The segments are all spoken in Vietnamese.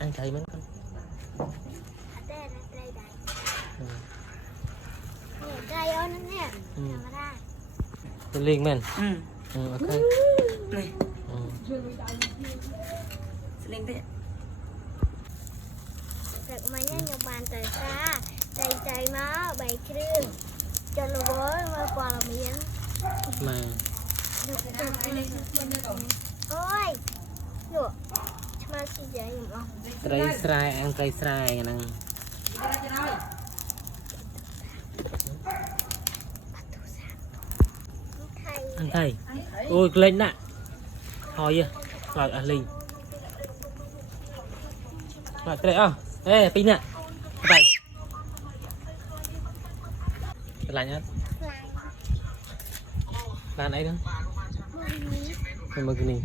ăn thấy mấy con tên liền mình ok này lên thế thật mà nhá nhiều bàn trời xa trời trời nó bày kêu cho nó bối mà quả là miếng mà ôi được mà xin dạy không cây sài ăn cây sài nè ăn thầy ôi lên nè thôi giờ rồi ăn liền rồi cái này à ê pin nè đây cái này nhá lan ấy nữa mình mời cái này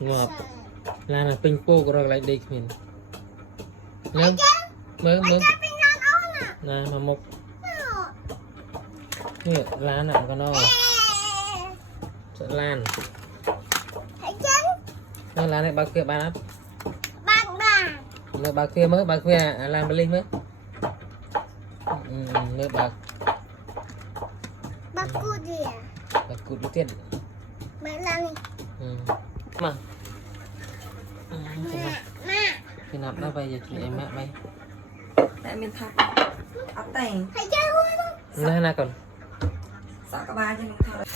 ngọt là pin po rồi lại đi mình nè mới nè mà một nè lá nào con đâu sợ lan nó lá này bao kia bán nó bao kia mới bao kia làm bên linh mới mới bạc bạc cụt đầu tiên mà khi nạp nó bây giờ chị em mẹ mày tại mình thọc áp tành này là còn sợ các ba cho mình thọc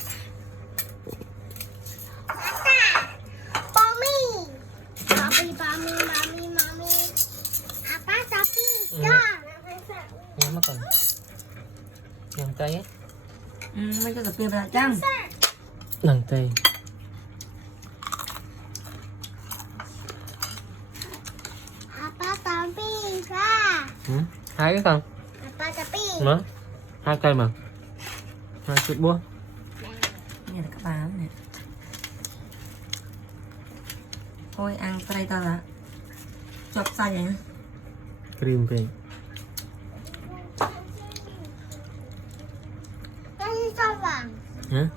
nhắm nó còn nhắm tay ấy mấy cái cà phê bà chăng lần tay hai cái con nữa hai cây mà hai chút búa này là các bạn này thôi ăn cái đây tao là chọc xay vậy cream về hả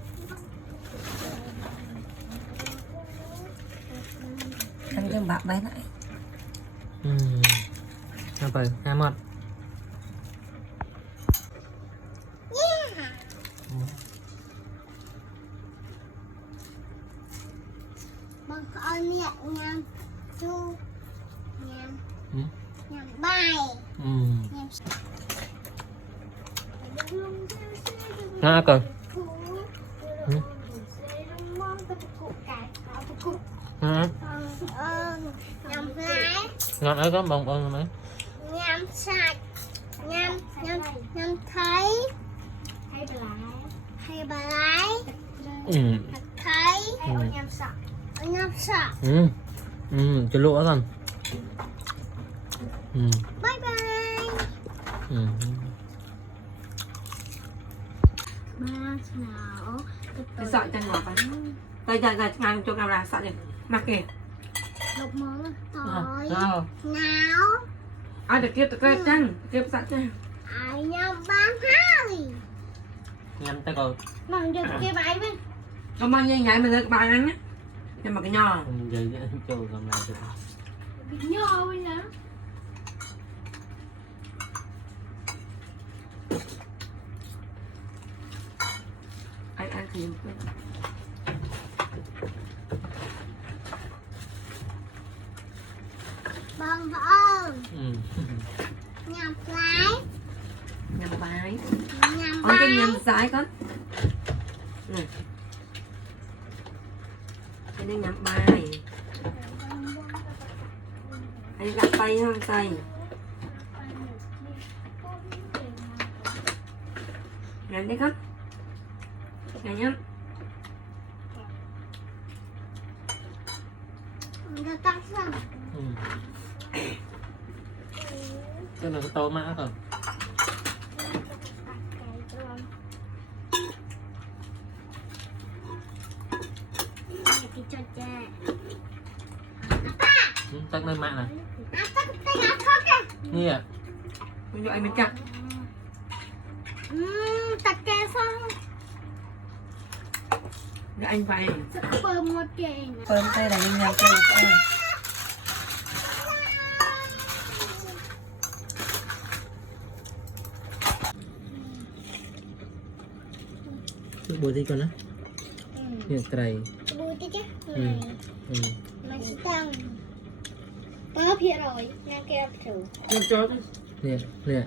ăn cho bạc bé lại hai bờ hai mặt bằng con nhầm chu nhầm bài ha cần nhầm lái ngon ấy có bông bông mấy nhầm sạch nhầm thấy hay bà lái thấy nhầm sạch cho lụa con bye bye ba nào cái sợ chân ngọt bánh đây giờ ngang cho camera sợ gì mặc kìa một món tỏi nào nào ai được kia tụi chân kia sợ chân ai nhầm bán hai nhắm tay còn bằng được kia bảy bên không bao nhiêu ngày mình được bài ăn á nhưng mà cái nho giờ cho làm nào được nho bây giờ ăn thì bằng ơn nhầm lái nhầm bài nhầm con cái bài nhầm trái con này cái này nhầm bài anh gặp tay không tay nhầm đi con nhầm nhầm người ta xong cái này to mã còn cái trò chơi tắc nơi mạng này tắt tay ngã thoát kìa. nè bây giờ anh mới chặt Tắt kè xong. để anh phải Sẽ bơm một kè. bơm tay là nhanh nhanh tay buổi gì còn á nè cày Bùi tí chứ. ừ ừ Mày sẽ tăng. Có phía rồi. Ngang kè thử. nhanh cho nè nè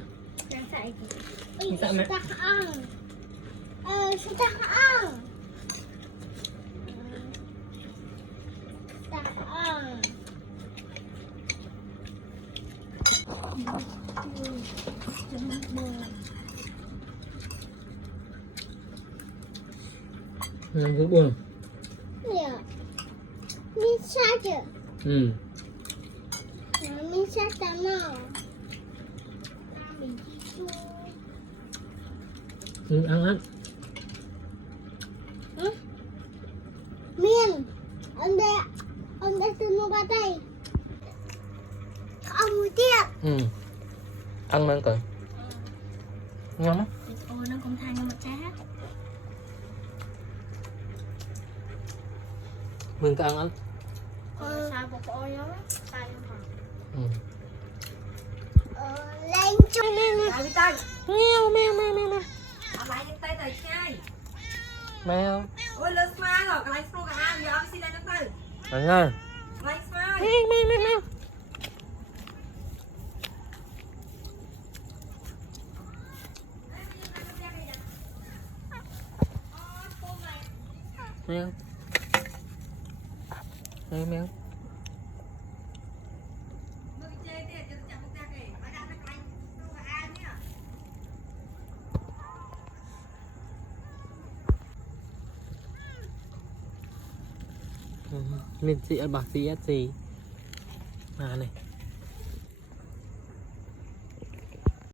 Ngang xài gì. Ngang xài mẹ. Sẽ tắt ăn. Sẽ tắt ăn. Tắt ăn. làm thứ buồn Nè. Mình xa chưa? ừ Mình xa tao nào. Mình chua. ừ ăn Miên. Ông đã xin mua ba tay. Ông mua tiếp. ừ ăn mang cởi ngon lắm Ôi nó cũng thay một chát. mình có ăn ăn Sao bộ ôi nhớ tay không ừ lên cho lại tay mèo mèo mèo mèo mèo lại những tay tay chai mèo ôi lên smile rồi lại smile cả ai giờ ông xin lên những tay ăn ngon lại smile mèo mèo mèo mèo mèo mèo mèo mình chị ăn bạc gì mà này